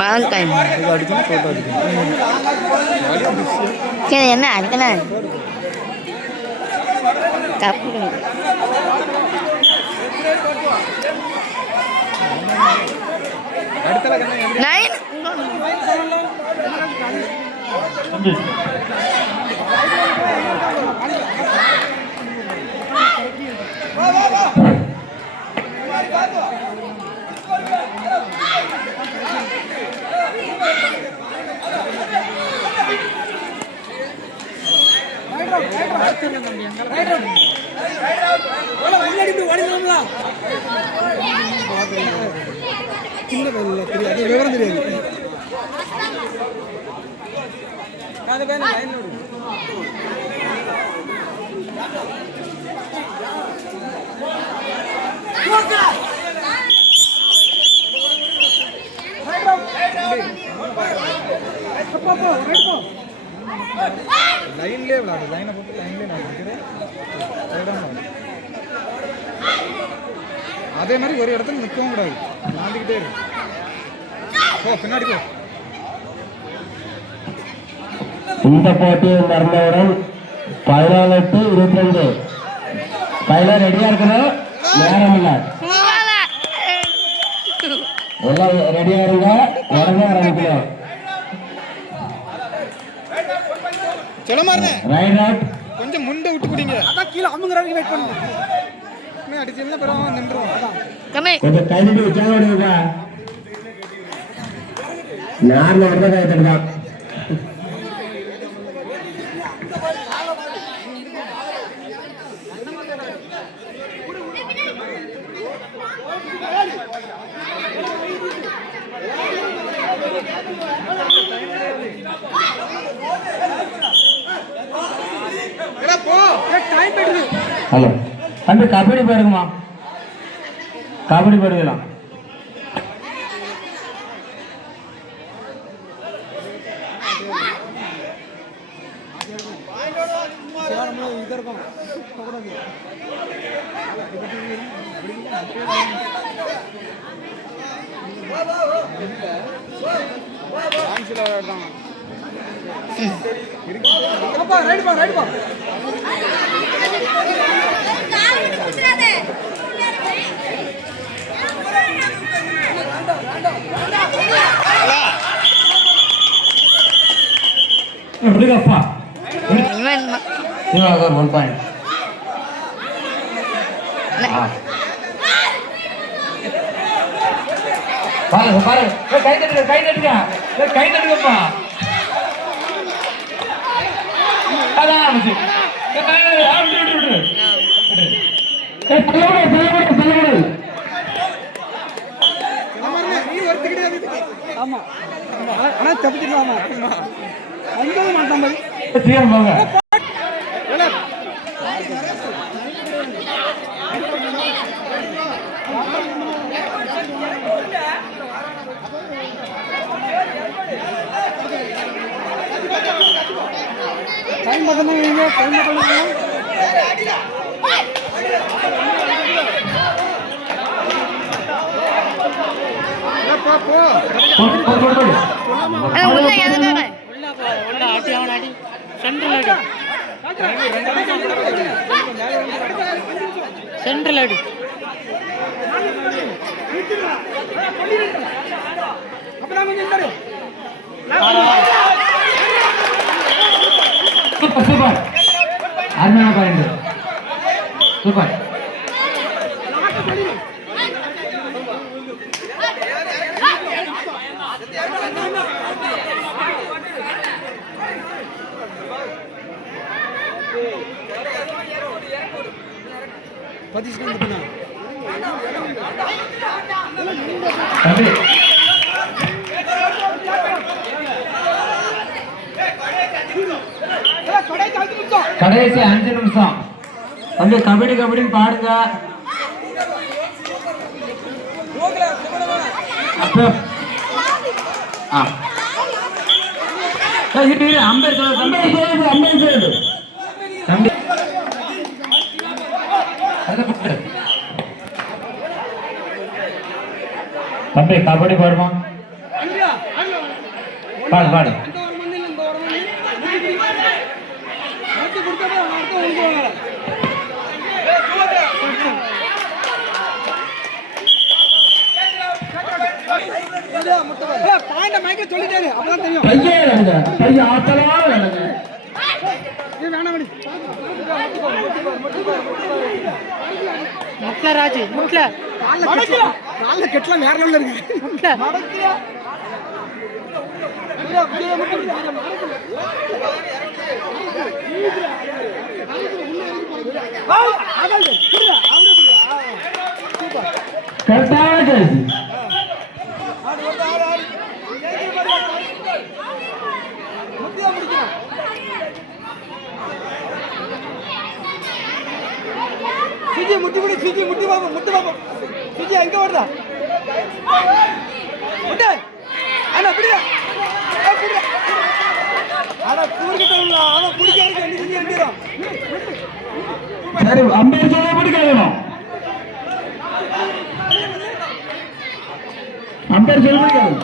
மகன் டைம் அடிக்கணும் ஃபோட்டோ அடிக்கணும். சரி என்ன அதுக்கெல்லாம் தப்பு நைன் விவரம் தெரியாது. லைன்லேயே விளாடு, லைனை போட்டு லைன்லேயே நான் அதே மாதிரி ஒரு இடத்துல நிற்கவும் கூடாது, விளாண்டுக்கிட்டே இருக்கு. ஓ பின்னாடி போ. இந்த போட்டியில் நடந்தவுடன் 14-22 பையனா ரெடியா இருக்கணும். நேரம் இல்ல, எல்லாம் ரெடியா இருங்க. உடனே ஆரம்பிக்கணும். ரைட் அவுட் கொஞ்சம் முண்டை விட்டு பிடிங்க. அதான் கீழே அமுங்குற வரைக்கும் வெயிட் பண்ணுங்க. இன்னும் அடிச்சீங்கன்னா பிறகு நின்றுவோம். அதான் கொஞ்சம் கை தட்டி உற்சாகப்படுங்க. நார்மல் இடத்த கை தட்டுதான். ஹலோ அந்த கபடி போயிருக்குமா? கபடி போயிருக்கலாம். One point. பாருங்க பாருங்க, கை தட்டுங்க கை தட்டுங்க கை தட்டுங்கப்பா. அதான் ஆமா ஆனா தப்பிச்சுக்கலாமா? அங்கே மாட்டான் மாதிரி போங்க. டைம் பக்கம்தான் டைம் பக்கம் சென்ட்ரல் அடி சூப்பர் அருமையான பாயிண்ட். சூப்பர். கடைசி 5 நிமிஷம். வந்து கபடி கபடின்னு பாடுங்க. தம்பி கபடி பாடுமா பாடு பாடு சொல்லிட்டாரு அப்பதான் தெரியும் முட்ல ராஜு முட்ல கால கெட்டலாம் வேற லெவல்ல இருக்கு முட்ல சுஜி முட்டி முடி சுஜி முட்டி பாப்பா சுஜி எங்க ஓடுதா முட்டை அண்ணா பிடிடா அட கூர்க்கிட்டா அவ குடிக்காருக்கு என்ன செஞ்சு எந்திரும் சரி அம்பேர் சொல்ல பிடிக்கணும் அம்பேர் சொல்ல பிடிக்கணும்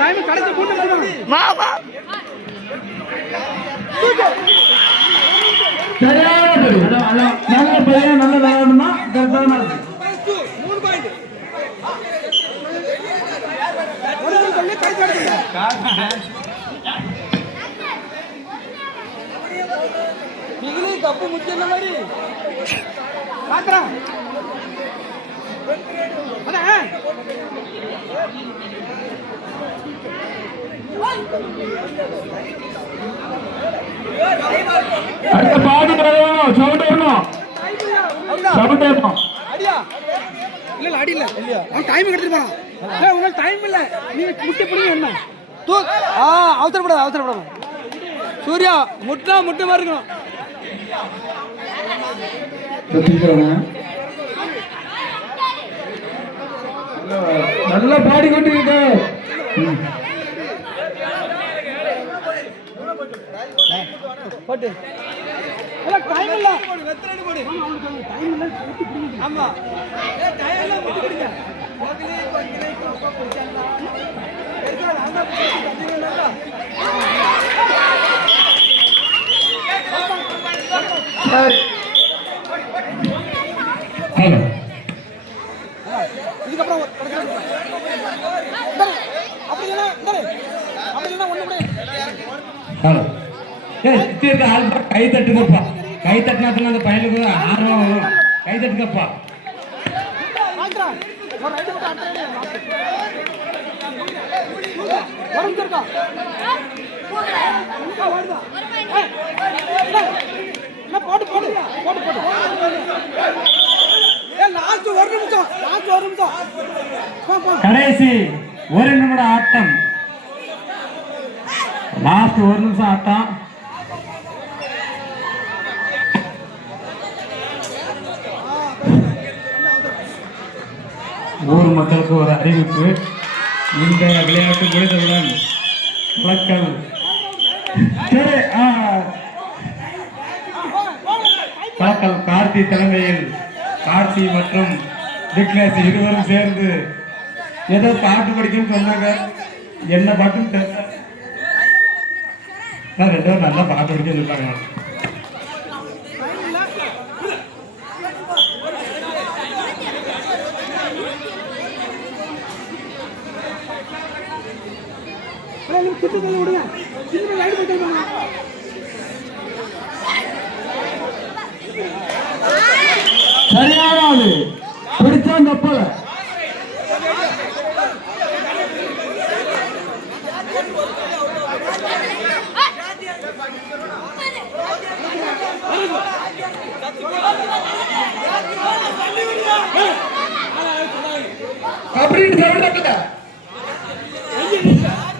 டைம் கடைசி போட்டு வா வா நல்ல பையன் நல்ல விளையாடுமா கரெக்டான 3 பாயிண்ட் ஒரு சொல்லி கடைசி நீங்களே கப்பு முக்கியம் மாதிரி பாக்குறேன் அதான் அடுத்த பாடு வரணும் சவுண்ட் வரணும் சவுண்ட் வரணும் அடியா இல்ல அடி இல்ல அவன் டைம் எடுத்துட்டு போறான் ஏய் உங்களுக்கு டைம் இல்ல நீங்க முட்டி புடிங்க என்ன தூ அவசரப்படாத சூர்யா முட்டு மாதிரி இருக்கணும் நல்ல பாடி கொண்டிருக்க போட்டு இல்ல டைம் இல்ல வெத்தரடி போடு டைம் இல்ல முட்டி புடிங்க ஆமா ஏய் டைம் இல்ல முட்டி புடிங்க போகலே கோப்பா புடிச்சா எதுக்கு நாங்க புடிச்சு தந்தீங்களா சரி ஹலோ இதுக்கப்புறம் அப்படின்னா ஒண்ணு கூட ஹலோ ஏய் ஆல்பா கை தட்டுங்கப்பா கை தட்டினா அந்த பையனுக்கு ஆர்வம் வரும் கை தட்டுங்கப்பா கடைசி 1 நிமிட ஆட்டம் லாஸ்ட் 1 நிமிஷம் ஆட்டம் ஊர் மக்களுக்கு ஒரு அறிவிப்பு இந்த விளையாட்டு முடிந்தவுடன் மக்கள் கார்த்தி தலைமையில் கார்த்தி மற்றும் விக்னேஷ் இருவரும் சேர்ந்து ஏதோ பாட்டு படிக்கணும்னு சொன்னாங்க என்ன பாட்டுன்னு தெரியல ரெண்டு பேரும் நல்லா பாட்டு படிக்க சொல்லிட்டாங்க சரியானது பிடிச்சா தப்பல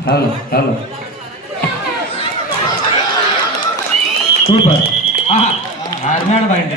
ஹலோ ஹலோ சூப்பர் அருமையான பாயிண்ட்